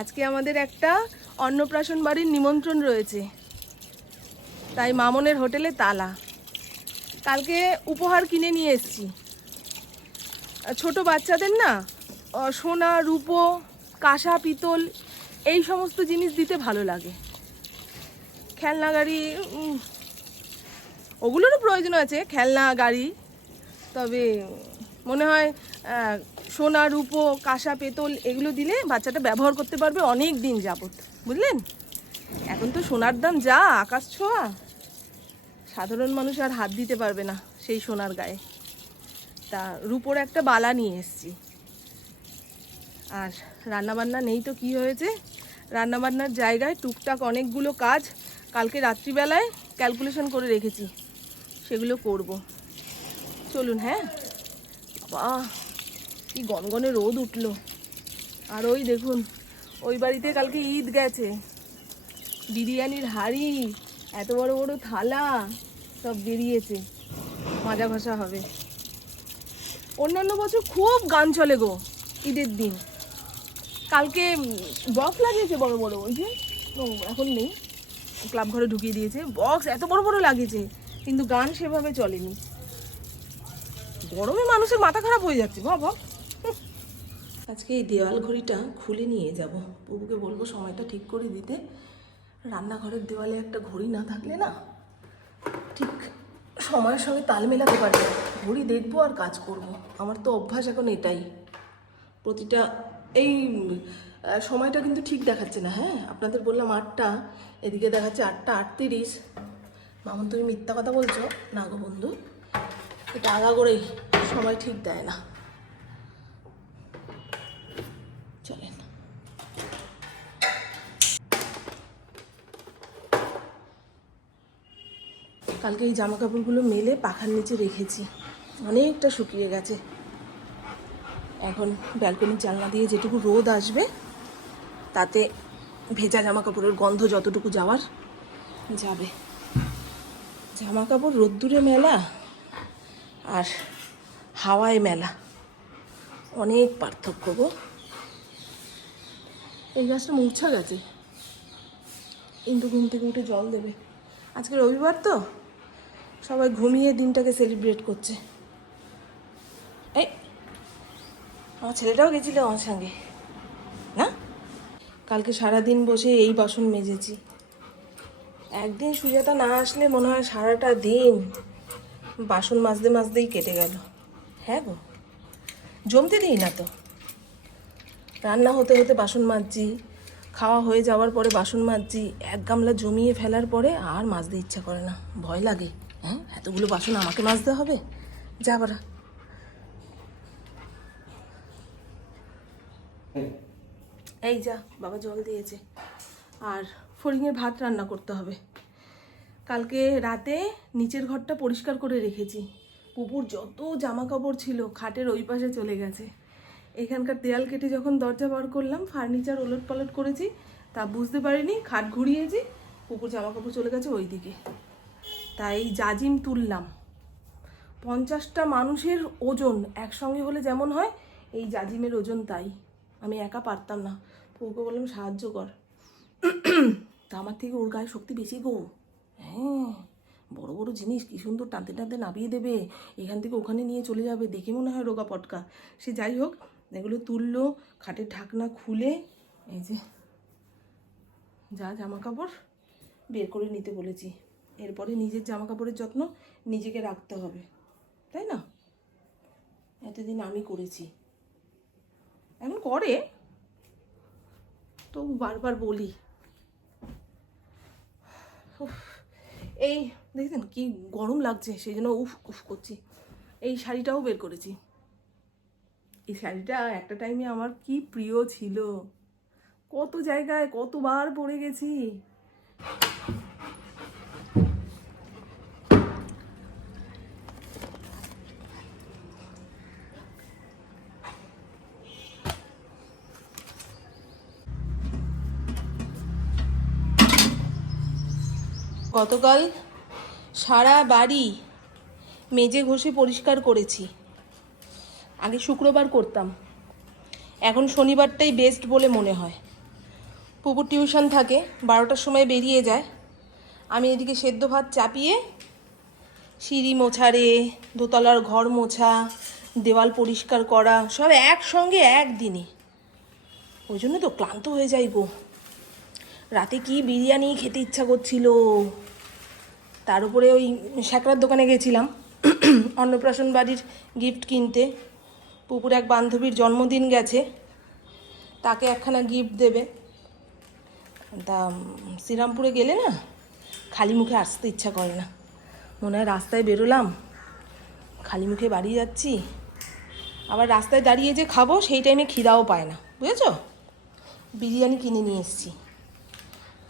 আজকে আমাদের একটা অন্নপ্রাশন বাড়ির নিমন্ত্রণ রয়েছে। তাই মামনের হোটেলে তালা। কালকে উপহার কিনে নিয়ে এসেছি। ছোট বাচ্চাদের না সোনা, রূপো, কাঁসা, পিতল এই সমস্ত জিনিস দিতে ভালো লাগে। খেলনা, গাড়ি ওগুলোরও প্রয়োজন আছে, খেলনা, গাড়ি। তবে মনে হয় সোনা, রূপো, কাঁসা, পেতল এগুলো দিলে বাচ্চাটা ব্যবহার করতে পারবে অনেক দিন যাবত বুঝলেন? এখন তো সোনার দাম যা, আকাশ ছোঁয়া। সাধারণ মানুষ আর হাত দিতে পারবে না সেই সোনার গায়ে। তা রূপোর একটা বালা নিয়ে এসেছি। আর রান্নাবান্না নেই তো কি হয়েছে? রান্নাবান্নার জায়গায় টুকটাক অনেকগুলো কাজ কালকে রাত্রিবেলায় ক্যালকুলেশন করে রেখেছি। সেগুলো করব। চলুন হ্যাঁ? বাহ! কি গনগনে রোদ উঠল। আর ওই দেখুন, ওই বাড়িতে কালকে ঈদ গেছে। বিরিয়ানির হাঁড়ি, এত বড় বড় থালা, সব বেরিয়েছে। মাজা ঘষা হবে। অন্যান্য বছর খুব গান চলে গো, ঈদের দিন। কালকে বক্স লাগিয়েছে বড় বড়, ওই যে এখন নেই। ক্লাব ঘরে ঢুকিয়ে দিয়েছে। বক্স এত বড় বড় লাগিয়েছে, কিন্তু গান সেভাবে চলেনি। গরমে মানুষের মাথা খারাপ হয়ে যাচ্ছে, বাবা। আজকে এই দেওয়াল ঘড়িটা খুলে নিয়ে যাব। বুবুকে বলব সময়টা ঠিক করে দিতে। রান্নাঘরের দেওয়ালে একটা ঘড়ি না থাকলে না ঠিক সময়ের সঙ্গে তাল মেলাতে পারবে ঘড়ি দেখব আর কাজ করব। আমার তো অভ্যাস এখন এটাই। প্রতিটা এই সময়টা কিন্তু ঠিক দেখাচ্ছে না হ্যাঁ? আপনাদের বললাম আটটা, এদিকে দেখাচ্ছে আটটা আটত্রিশ। মামন, তুমি মিথ্যা কথা বলছো? না গো বন্ধু। এটা আগা করেই সময় ঠিক দেয় না। কালকে এই জামা কাপড়গুলো মেলে পাখার নিচে রেখেছি। অনেকটা শুকিয়ে গেছে। এখন ব্যালকনির জানলা দিয়ে যেটুকু রোদ আসবে, তাতে ভেজা জামা কাপড়ের গন্ধ যতটুকু যাওয়ার যাবে। জামা কাপড় রোদ্দুরে মেলা আর হাওয়ায় মেলা। অনেক পার্থক্য গো। এই গাছটা মূর্ছা গেছে। কিন্তু ঘুম থেকে উঠে জল দেবে। আজকে রবিবার তো? সবাই ঘুমিয়ে দিনটাকে সেলিব্রেট করছে। এই, আমার ছেলেটাও গেছিল আমার সঙ্গে। না? কালকে সারা দিন বসে এই বাসন মেজেছি। একদিন সুজাতা না আসলে মনে হয় সারাটা দিন বাসন মাজতে মাজতেই কেটে গেল। হ্যাঁ গো, জমতে দিই না তো। রান্না হতে হতে বাসন মাজছি, খাওয়া হয়ে যাওয়ার পরে বাসন মাজছি, এক গামলা জমিয়ে ফেলার পরে আর মাজতে ইচ্ছা করে না, ভয় লাগে। হ্যাঁ? এতগুলো বাসন আমাকে মাজতে হবে? যা বারা এই যা, বাবা জল দিয়েছে। আর ফড়িংয়ের ভাত রান্না করতে হবে। কালকে রাতে নিচের ঘরটা পরিষ্কার করে রেখেছি। পুপুর যত জামা কাপড় ছিল, খাটের ওই পাশে চলে গেছে। এখানকার দেয়াল কেটে যখন দরজা বার করলাম, ফার্নিচার ওলট পালট করেছি, তা বুঝতে পারিনি, খাট ঘুরিয়েছি, পুকুর জামা কাপড় চলে গেছে ওই দিকে তাই জাজিম তুললাম। পঞ্চাশটা মানুষের ওজন একসঙ্গে হলে যেমন হয়, এই জাজিমের ওজন তাই। আমি একা পারতাম না। পুকুকে বললাম, সাহায্য কর। তা আমার থেকে ওর গায়ে শক্তি বেশি গো। হ্যাঁ বড় বড় জিনিস কি সুন্দর টানতে টানতে নামিয়ে দেবে। এখান থেকে ওখানে নিয়ে চলে যাবে। দেখে মনে হয় রোগা পটকা। সে যাই হোক, এগুলো তুললো, খাটের ঢাকনা খুলে, এই যে যা জামা কাপড় বের করে নিতে বলেছি। এরপরে নিজের জামা কাপড়ের যত্ন নিজেকে রাখতে হবে। তাই না? এতদিন আমি করেছি। এখন করে, তবু বারবার বলি। এই দেখছেন কি গরম লাগছে, সেই জন্য উফ উফ করছি। এই শাড়িটাও বের করেছি। এই শাড়িটা একটা টাইমে আমার কি প্রিয় ছিল। কত জায়গায় কতবার পরে গেছি। গতকাল সারা বাড়ি মেজে ঘষে পরিষ্কার করেছি। আগে শুক্রবার করতাম। এখন শনিবারটাই বেস্ট বলে মনে হয়। পুকুর টিউশন থাকে, বারোটার সময় বেরিয়ে যায়। আমি এদিকে সেদ্ধ ভাত চাপিয়ে, সিঁড়ি মোছারে, দোতলার ঘর মোছা, দেওয়াল পরিষ্কার করা, সব একসঙ্গে একদিনে ওই জন্য তো ক্লান্ত হয়ে যাই গো। রাতে কি বিরিয়ানি খেতে ইচ্ছা করছিল? তার উপরে ওই শ্যাকরার দোকানে গেছিলাম। অন্নপ্রাশন বাড়ির গিফট কিনতে। পুকুর এক বান্ধবীর জন্মদিন গেছে। তাকে একখানা গিফট দেবে। তা শ্রীরামপুরে গেলে না, খালি মুখে আসতে ইচ্ছা করে না। মনে হয় রাস্তায় বেরোলাম, খালি মুখে বাড়ি যাচ্ছি। আবার রাস্তায় দাঁড়িয়ে যে খাব, সেই টাইমে খিদাও পায় না, বুঝেছ? বিরিয়ানি কিনে নিয়ে এসেছি।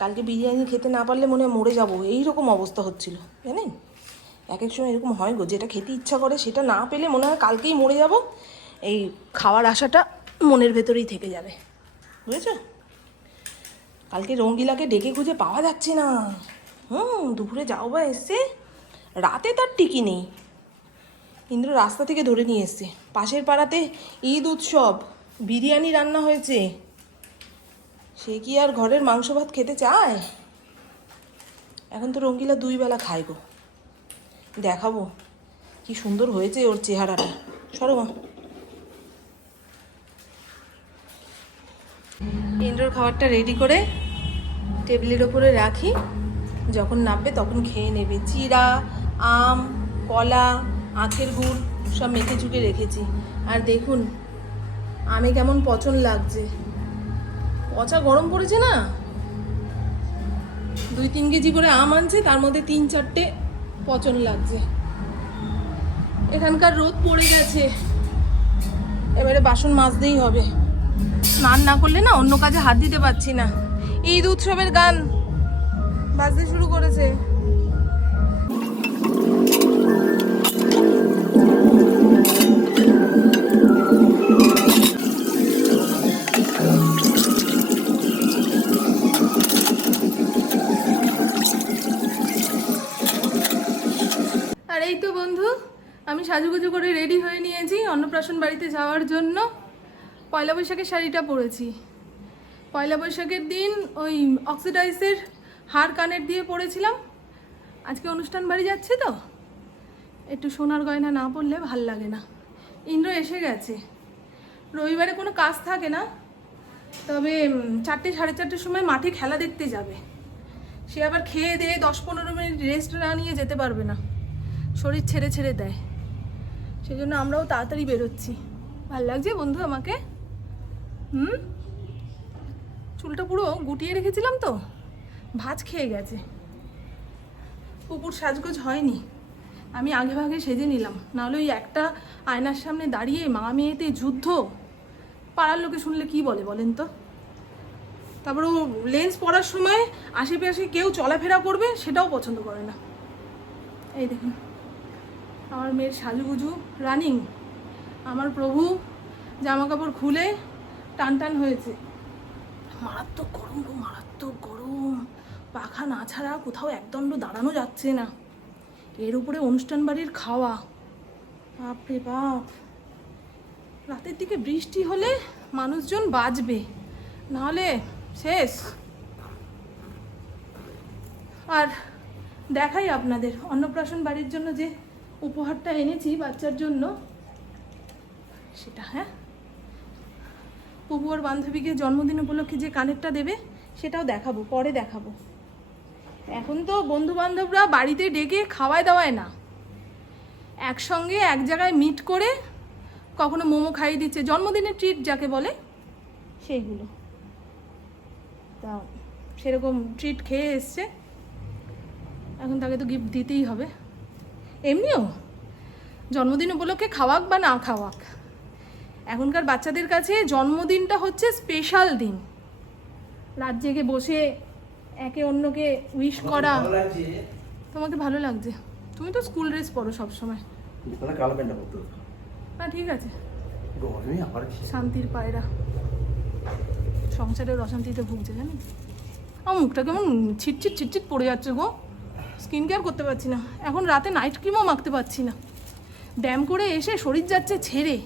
কালকে বিরিয়ানি খেতে না পারলে মনে হয় মরে যাব। এই রকম অবস্থা হচ্ছিল, জানেন? এক এক সময় এরকম হয় গো, যেটা খেতে ইচ্ছা করে সেটা না পেলে মনে হয় কালকেই মরে যাব। এই খাওয়ার আশাটা মনের ভেতরেই থেকে যাবে। বুঝেছ? কালকে রঙ্গিলাকে ডেকে খুঁজে পাওয়া যাচ্ছে না। হুম, দুপুরে যাও বা এসছে রাতে তার টিকি নেই। ইন্দ্র রাস্তা থেকে ধরে নিয়ে এসছে। পাশের পাড়াতে ঈদ উৎসব, বিরিয়ানি রান্না হয়েছে। সে কি আর ঘরের মাংস ভাত খেতে চায়? এখন তো রঙ্গিলা দুই বেলা খায় গো। দেখাবো কি সুন্দর হয়েছে ওর চেহারাটা। সরো মা। ইন্দ্রর খাবারটা রেডি করে টেবিলের ওপরে রাখি। যখন নামবে তখন খেয়ে নেবে। চিরা, আম, কলা, আখের গুড় সব মেখে চুকে রেখেছি। আর দেখুন, আমে কেমন পচন লাগছে। পচা গরম পড়েছে না? দুই তিন কেজি করে আম আনছে, তার মধ্যে তিন চারটে পচন লাগছে। এখানকার রোদ পড়ে গেছে। এবারে বাসন মাজতেই হবে। স্নান না করলে না অন্য কাজে হাত দিতে পারছি না। ঈদ উৎসবের গান বাজতে শুরু করেছে। আমি সাজুগুজু করে রেডি হয়ে নিয়েছি অন্নপ্রাশন বাড়িতে যাওয়ার জন্য। পয়লা বৈশাখের শাড়িটা পরেছি। পয়লা বৈশাখের দিন ওই অক্সিডাইসের হার কানের দিয়ে পরেছিলাম। আজকে অনুষ্ঠান বাড়ি যাচ্ছি তো। একটু সোনার গয়না না পরলে ভালো লাগে না। ইন্দ্র এসে গেছে। রবিবারে কোনো কাজ থাকে না। তবে চারটে সাড়ে চারটের সময় মাঠে খেলা দেখতে যাবে। সে আবার খেয়ে দিয়ে দশ পনেরো মিনিট রেস্ট না নিয়ে যেতে পারবে না। শরীর ছেড়ে ছেড়ে দেয়। সেজন্য আমরাও তাড়াতাড়ি বেরোচ্ছি। ভালো লাগছে বন্ধু আমাকে? হুম? চুলটা পুরো গুটিয়ে রেখেছিলাম তো, ভাজ খেয়ে গেছে। পুকুর সাজগোজ হয়নি, আমি আগে ভাগে সেজে নিলাম। নাহলে ওই একটা আয়নার সামনে দাঁড়িয়ে মা মেয়েতে যুদ্ধ, পাড়ার লোকে শুনলে কি বলে বলেন তো? তারপর ও লেন্স পরার সময় আশেপাশে কেউ চলাফেরা করবে সেটাও পছন্দ করে না। এই দেখুন। আমার মেয়ের সাজুগুজু রানিং আমার প্রভু জামা কাপড় খুলে টান টান হয়েছে। মারাত্মক গরম গো, মারাত্মক গরম। পাখা না ছাড়া কোথাও একদণ্ড দাঁড়ানো যাচ্ছে না। এর উপরে অনুষ্ঠান বাড়ির খাওয়া। বাপরে বাপ। রাতের দিকে বৃষ্টি হলে মানুষজন বাঁচবে। নাহলে শেষ। আর দেখাই আপনাদের অন্নপ্রাশন বাড়ির জন্য যে উপহারটা এনেছি বাচ্চার জন্য। সেটা হ্যাঁ? পুবুয়ার বান্ধবীকে জন্মদিন উপলক্ষে যে কানেরটা দেবে, সেটাও দেখাবো, পরে দেখাবো। এখন তো বন্ধু বান্ধবরা বাড়িতে ডেকে খাওয়ায় দাওয়ায় না। একসঙ্গে এক জায়গায় মিট করে কখনো মোমো খাইয়ে দিচ্ছে। জন্মদিনের ট্রিট যাকে বলে, সেইগুলো। তা সেরকম ট্রিট খেয়ে এসছে। এখন তাকে তো গিফট দিতেই হবে। এমনিও? জন্মদিন উপলক্ষে খাওয়াক বা না খাওয়াক? এখনকার বাচ্চাদের কাছে জন্মদিনটা হচ্ছে স্পেশাল দিন। রাত জেগে বসে একে অন্যকে উইশ করা। তোমাকে ভালো লাগছে। তুমি তো স্কুল ড্রেস পরো সবসময়। কালো প্যান্টটা পরতে হবে। হ্যাঁ ঠিক আছে। শান্তির পায়রা। সংসারের অশান্তিতে ভুগছে জানি? আমার মুখটা কেমন ছিটছিট ছিটছিট পড়ে যাচ্ছে গো। স্কিন কেয়ার করতে পারছি না। এখন রাতে নাইট ক্রিমও মাখতে পারছি না। ব্যায়াম করে এসে শরীর যাচ্ছে ছেড়ে।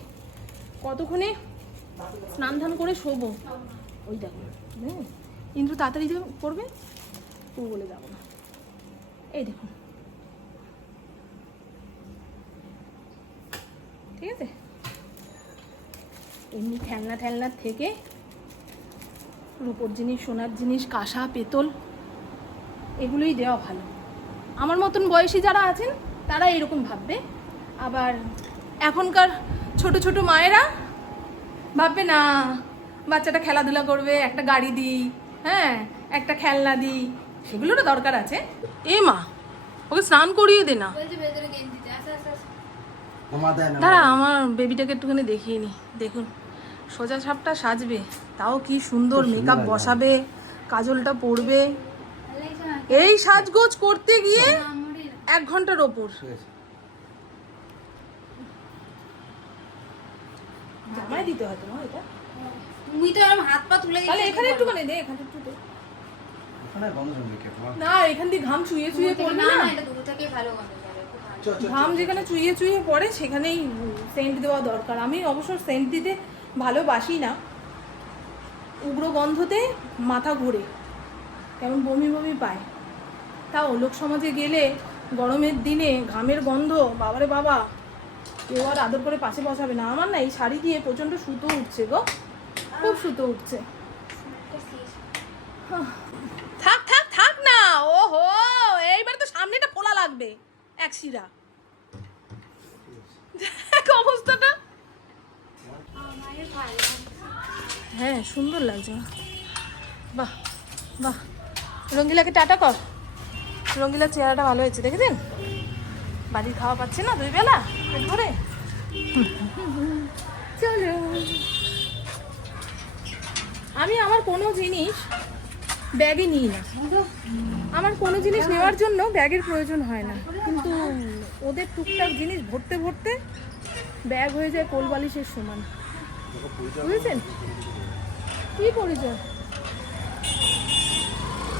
কতক্ষণে স্নান ধান করে শোবো? ওই দেখো। হ্যাঁ। ইন্দ্র তাড়াতাড়ি যে করবে, ও বলে যাব না। এই দেখুন ঠিক আছে? এমনি খেলনা ঠেলনার থেকে রূপোর জিনিস, সোনার জিনিস, কাঁসা, পেতল, এগুলোই দেওয়া ভালো। আমার মতন বয়সী যারা আছেন তারা এরকম ভাববে। আবার এখনকার ছোট ছোট মায়েরা ভাববে না বাচ্চাটা খেলাধুলা করবে একটা গাড়ি দিই হ্যাঁ একটা খেলনা দিই। সেগুলোরও দরকার আছে। এ মা ওকে স্নান করিয়ে দে না। আচ্ছা আচ্ছা আচ্ছা। দাঁড়া আমার বেবিটাকে একটুখানি দেখিয়ে নি। দেখুন সোজা সাপটা সাজবে তাও কি সুন্দর মেকআপ বসাবে কাজলটা পরবে? এই সাজগোজ করতে গিয়ে এক ঘণ্টার ওপর। জামাই দিতে হয় তোমার এটা? তুমি তো এরকম হাত পা তুলে তাহলে এখানে কি একটুখানি দে এখানে একটু দে। ওখানে গন্ধ শুনবি কে তোমার? না এখান দিয়ে ঘাম চুইয়ে? চুইয়ে না এটা দূর ভালো ঘাম যেখানে চুইয়ে চুইয়ে পড়ে সেখানেই সেন্ট দেওয়া দরকার। আমি অবশ্য সেন্ট দিতে ভালোবাসি না। উগ্র গন্ধতে মাথা ঘোরে। কেমন বমি বমি পায়। তাও লোক সমাজে গেলে গরমের দিনে ঘামের গন্ধ, বাবারে বাবা। কেউ আর আদর করে পাশে বসাবে না। আমার না এই শাড়ি দিয়ে প্রচণ্ড সুতো উঠছে গো। খুব সুতো উঠছে। থাক থাক থাক না। ওহো, এইবার তো সামনেটা ফোলা লাগবে, এক শিরা। অবস্থাটা। হ্যাঁ সুন্দর লাগছে। বাহ বাহ। রঙ্গিলাকে টাটা কর। রঙ্গিলার চেহারাটা ভালো হয়েছে, দেখেছেন? বাড়ির খাওয়া পাচ্ছে না দুই বেলা? পেট ভরে? চলো। আমি আমার কোনো জিনিস ব্যাগে নিই না। আমার কোনো জিনিস নেওয়ার জন্য ব্যাগের প্রয়োজন হয় না। কিন্তু ওদের টুকটাক জিনিস ভরতে ভরতে ব্যাগ হয়ে যায় কোল বালিশের সমান। বুঝেছেন? কি পরিচয়?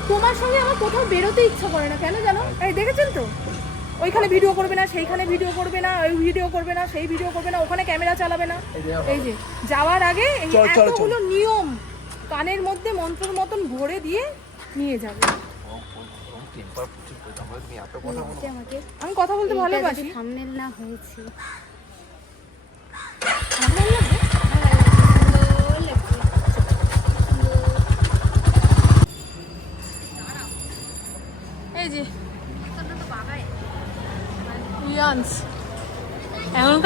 তোমার সঙ্গে আমার কোথাও বেরোতে ইচ্ছা করে না কেন জানো এই দেখেছেন তো ওইখানে ভিডিও করবে না সেইখানে ভিডিও করবে না ওই ভিডিও করবে না সেই ভিডিও করবে না ওখানে ক্যামেরা চালাবে না এই যে যাওয়ার আগে এই। এতগুলো নিয়ম কানের মধ্যে মন্ত্রর মতন ভরে দিয়ে নিয়ে যাবে আমি কথা বলতে ভালোবাসি থামনেল না হয়েছে ভালো লাগবে? সুন্দর লাগছে। এই যে সুন্দর। তো বাবাই ইয়ান্স এখনকার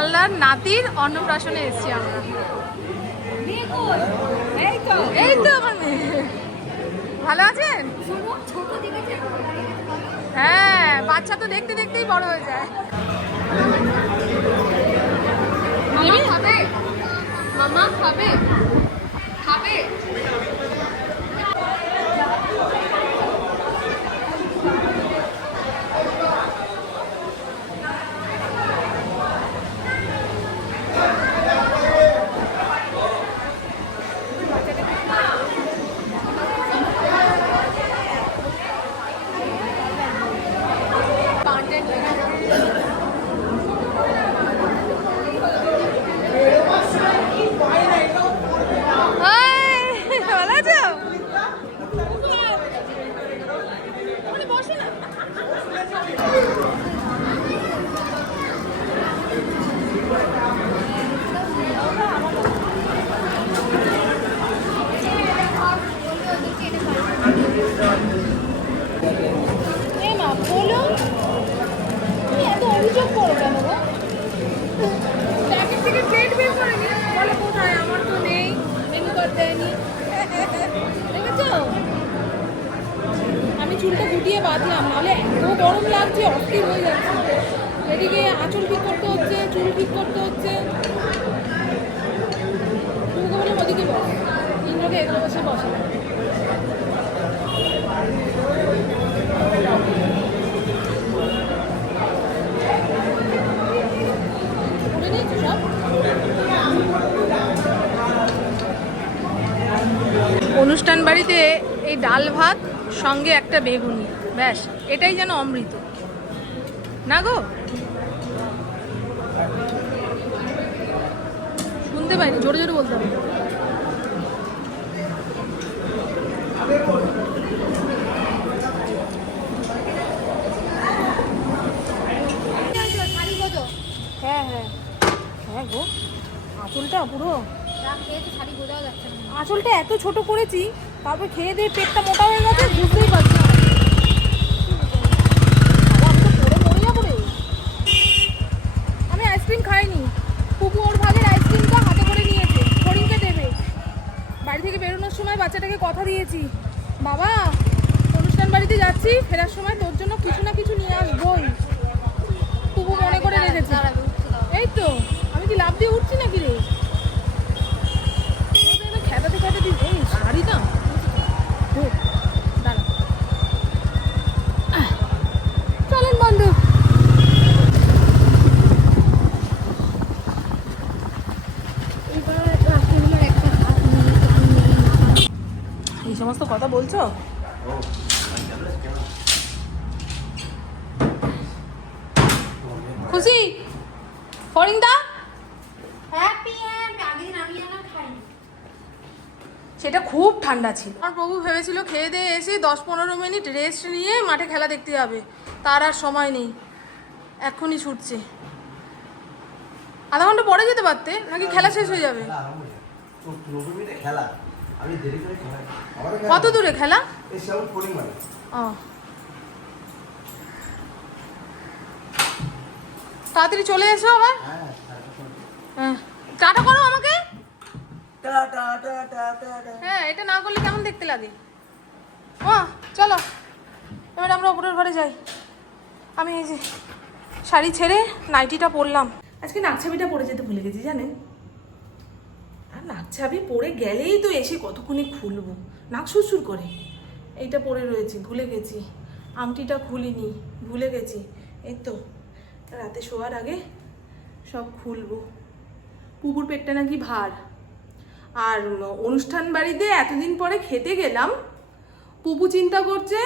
দুলাল্লার নাতির অন্নপ্রাশনে এসেছি আমরা। এই তো আমার মেয়ে। ভালো আছেন? হ্যাঁ বাচ্চা তো দেখতে দেখতেই বড় হয়ে যায়। মামা খাবে? মামা খাবে? খাবে এই, ভালো আছো এই মা বলো তুমি এত অভিযোগ করো কেন গো প্যাকেট থেকে প্লেট বের করে নি বলে কোথায় আমার তো নেই মেনু কার্ড দেয়নি দেখেছ আমি চুলটা গুটিয়ে বাঁধলাম নাহলে এত লাগছে অস্থির হয়ে যাচ্ছে। এদিকে আঁচল ঠিক করতে হচ্ছে, চুল ঠিক করতে হচ্ছে। বসে। না করে নিয়েছো সব? অনুষ্ঠান বাড়িতে এই ডাল ভাত সঙ্গে একটা বেগুনি। ব্যাস, এটাই যেন অমৃত। না গো। শুনতে পাইনি জোরে জোরে বলতে হবে। হ্যাঁ হ্যাঁ। হ্যাঁ গো আঁচলটা পুরো। আঁচলটা এত ছোট করেছি তারপর খেয়ে দিয়ে পেটটা মোটা হয়ে গেছে বুঝতেই পারছি না বাবা, আমি তো পড়ে মরে যাব রে। আমি আইসক্রিম খাইনি পুপু ওর ভাগের আইসক্রিমটা হাতে করে নিয়েছে হরিণকে দেবে বাড়ি থেকে বেরোনোর সময় বাচ্চাটাকে কথা দিয়েছি। বাবা, অনুষ্ঠান বাড়িতে যাচ্ছি, ফেরার সময় তোর জন্য কিছু না কিছু নিয়ে আসবোই। তবু মনে করে রেখেছে। এই তো, আমি কি লাভ দিয়ে উঠছি নাকি রে? খেতাতে খেতাতে এই শাড়ি না হুক, দাঁড়া। আহ, চলেন বন্ধু এবার রাত্রিবেলার একটা হাত নিয়ে কান নিয়ে মাথা এই সমস্ত কথা বলছো? খুশি? খাইনি। সেটা খুব ঠান্ডা ছিল। আমার প্রভু ভেবেছিল খেয়ে দিয়ে এসে দশ পনেরো মিনিট রেস্ট নিয়ে মাঠে খেলা দেখতে যাবে। তার আর সময় নেই। এখনই ছুটছে। আধা ঘণ্টা পরে যেতে পারতে? নাকি খেলা শেষ হয়ে যাবে? খেলা। কত দূরে খেলা? এই সেভেন ফোরিং মানে ও। তাড়াতাড়ি চলে এসো আবার। হ্যাঁ হ্যাঁ। টাটা করো আমাকে। টা টা টা টা টা টা। হ্যাঁ এটা না করলে কেমন দেখতে লাগে? ও চলো। এবার আমরা উপরের ঘরে যাই। আমি এই যে শাড়ি ছেড়ে নাইটিটা পরলাম। আজকে নাকছাবিটা পরে যেতে ভুলে গেছি জানেন? আর নাকছাবি পরে গেলেই তো এসে কতক্ষণে খুলবো? নাক সুরসুর করে। এইটা পরে রয়েছে, ভুলে গেছি। আংটিটা খুলিনি, ভুলে গেছি। এই তো, রাতে শোয়ার আগে সব খুলবো। পুকুর পেটটা নাকি ভার। আর অনুষ্ঠান বাড়িতে এতদিন পরে খেতে গেলাম। পুপু চিন্তা করছে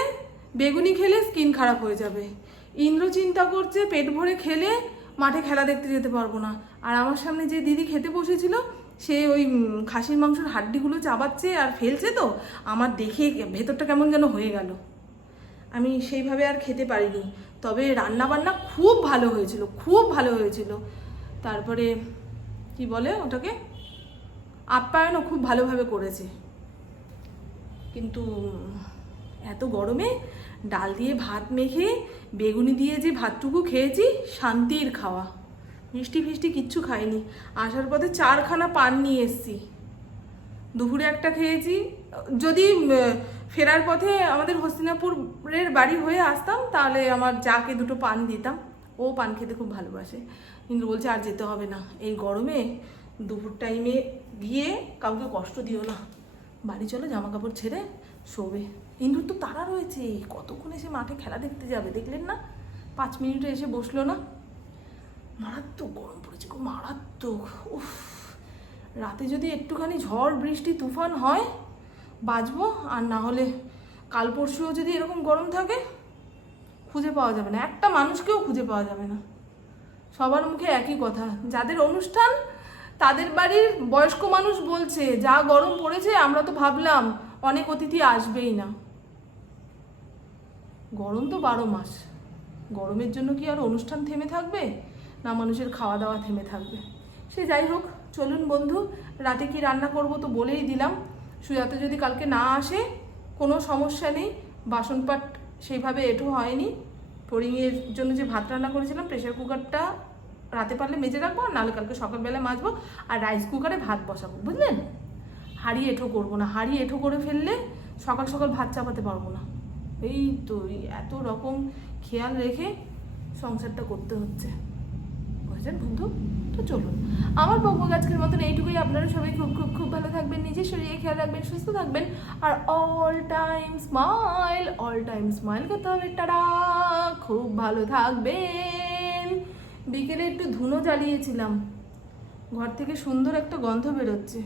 বেগুনি খেলে স্কিন খারাপ হয়ে যাবে। ইন্দ্র চিন্তা করছে পেট ভরে খেলে মাঠে খেলা দেখতে যেতে পারব না। আর আমার সামনে যে দিদি খেতে বসেছিল সে ওই খাসির মাংসের হাড্ডিগুলো চাবাচ্ছে আর ফেলছে তো, আমার দেখে ভেতরটা কেমন যেন হয়ে গেল। আমি সেইভাবে আর খেতে পারিনি। তবে রান্না বান্না খুব ভালো হয়েছিল, খুব ভালো হয়েছিল। তারপরে, কি বলে ওটাকে? আপ্যায়নও খুব ভালোভাবে করেছে। কিন্তু এত গরমে ডাল দিয়ে ভাত মেখে, বেগুনি দিয়ে যে ভাতটুকু খেয়েছি, শান্তির খাওয়া। মিষ্টি ফিষ্টি কিচ্ছু খাইনি। আসার পথে চারখানা পান নিয়ে এসছি। দুপুরে একটা খেয়েছি। যদি ফেরার পথে আমাদের হস্তিনাপুরের বাড়ি হয়ে আসতাম, তাহলে আমার যাকে দুটো পান দিতাম, ও পান খেতে খুব ভালোবাসে। কিন্তু বলছে, আর যেতে হবে না। এই গরমে দুপুর টাইমে গিয়ে কাউকে কষ্ট দিও না। বাড়ি চলো জামা কাপড় ছেড়ে শোবে। ইন্দুর তো তারা রয়েছে। কতক্ষণ এসে মাঠে খেলা দেখতে যাবে, দেখলেন না? পাঁচ মিনিটে এসে বসল না। মারাত্মক গরম পড়েছে, খুব মারাত্মক, উফ। রাতে যদি একটুখানি ঝড়, বৃষ্টি, তুফান হয়, বাঁচবো, আর না হলে কাল পরশুও যদি এরকম গরম থাকে, খুঁজে পাওয়া যাবে না। একটা মানুষকেও খুঁজে পাওয়া যাবে না। সবার মুখে একই কথা। যাদের অনুষ্ঠান, তাদের বাড়ির বয়স্ক মানুষ বলছে, যা গরম পড়েছে, আমরা তো ভাবলাম অনেক অতিথি আসবেই না। গরম তো বারো মাস। গরমের জন্য কি আর অনুষ্ঠান থেমে থাকবে? না মানুষের খাওয়া দাওয়া থেমে থাকবে। সে যাই হোক, চলুন বন্ধু, রাতে কি রান্না করব তো বলেই দিলাম। সুজাতা যদি কালকে না আসে, কোনো সমস্যা নেই, বাসনপাট সেইভাবে এঁটো হয়নি। ফড়িংয়ের জন্য যে ভাত রান্না করেছিলাম প্রেশার কুকারটা রাতে পারলে মেজে রাখব আর নাহলে কালকে সকালবেলা মাজবো আর রাইস কুকারে ভাত বসাবো, বুঝলেন? হাঁড়ি এঁঠো করব না, হাঁড়ি এঁঠো করে ফেললে সকাল সকাল ভাত চাপাতে পারব না। এই তো এত রকম খেয়াল রেখে সংসারটা করতে হচ্ছে। বুঝলেন বন্ধু? তো চলুন। আমার বকবক আজকের মতন এইটুকুই আপনারা সবাই খুব খুব খুব ভালো থাকবেন, নিজের শরীরে খেয়াল রাখবেন, সুস্থ থাকবেন। আর all time smile all time smile করতে হবে। টাটা! খুব ভালো থাকবেন। বিকেলে একটু ধুনো জ্বালিয়েছিলাম। ঘর থেকে সুন্দর একটা গন্ধ বেরোচ্ছে।